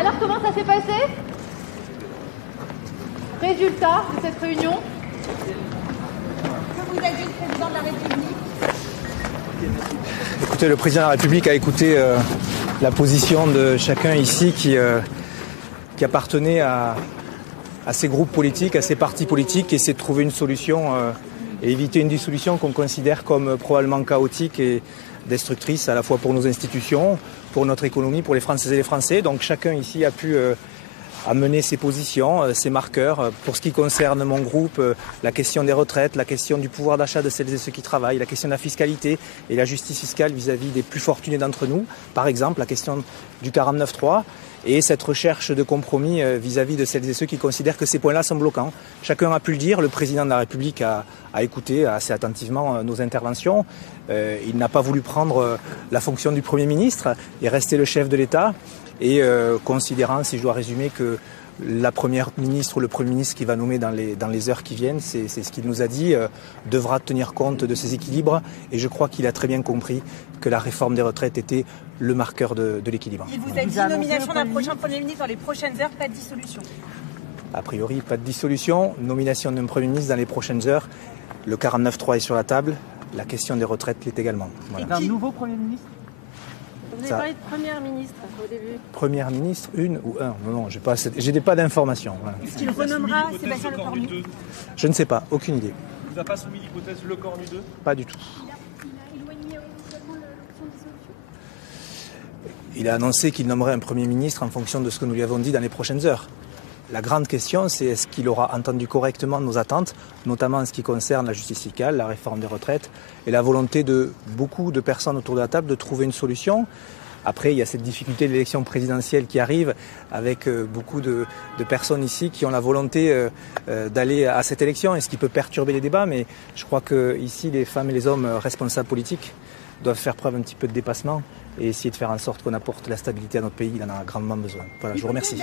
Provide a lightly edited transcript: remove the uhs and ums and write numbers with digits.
Alors comment ça s'est passé? Résultat de cette réunion? Que vous a dit le président de la République? Écoutez, le président de la République a écouté la position de chacun ici qui appartenait à ces groupes politiques, à ces partis politiques, et essaie de trouver une solution et éviter une dissolution qu'on considère comme probablement chaotique et destructrice à la fois pour nos institutions, pour notre économie, pour les Françaises et les Français. Donc chacun ici a pu amener ses positions, ses marqueurs. Pour ce qui concerne mon groupe, la question des retraites, la question du pouvoir d'achat de celles et ceux qui travaillent, la question de la fiscalité et la justice fiscale vis-à-vis des plus fortunés d'entre nous, par exemple la question du 49.3 et cette recherche de compromis vis-à-vis de celles et ceux qui considèrent que ces points-là sont bloquants. Chacun a pu le dire, le président de la République a écouté assez attentivement nos interventions. Il n'a pas voulu prendre la fonction du Premier ministre et rester le chef de l'État. Et considérant, si je dois résumer, que la Première ministre ou le Premier ministre qui va nommer dans les heures qui viennent, c'est ce qu'il nous a dit, devra tenir compte de ces équilibres. Et je crois qu'il a très bien compris que la réforme des retraites était le marqueur de l'équilibre. Il vous a dit nomination d'un prochain Premier ministre dans les prochaines heures, pas de dissolution. A priori, pas de dissolution, nomination d'un Premier ministre dans les prochaines heures. Le 49.3 est sur la table, la question des retraites l'est également. Voilà. D'un nouveau Premier ministre? Vous avez parlé de Première ministre au début. Première ministre, une ou un? Non, j'ai pas d'informations. Voilà. Est-ce qu'il renommera Sébastien Lecornu? Je ne sais pas, aucune idée. Il ne vous a pas soumis l'hypothèse Lecornu 2? Pas du tout. Il a éloigné officiellement l'option de dissolution. Il a annoncé qu'il nommerait un Premier ministre en fonction de ce que nous lui avons dit dans les prochaines heures. La grande question, c'est est-ce qu'il aura entendu correctement nos attentes, notamment en ce qui concerne la justice fiscale, la réforme des retraites et la volonté de beaucoup de personnes autour de la table de trouver une solution. Après, il y a cette difficulté de l'élection présidentielle qui arrive avec beaucoup de personnes ici qui ont la volonté d'aller à cette élection et ce qui peut perturber les débats. Mais je crois que ici, les femmes et les hommes responsables politiques doivent faire preuve un petit peu de dépassement et essayer de faire en sorte qu'on apporte la stabilité à notre pays. Il en a grandement besoin. Voilà, je vous remercie.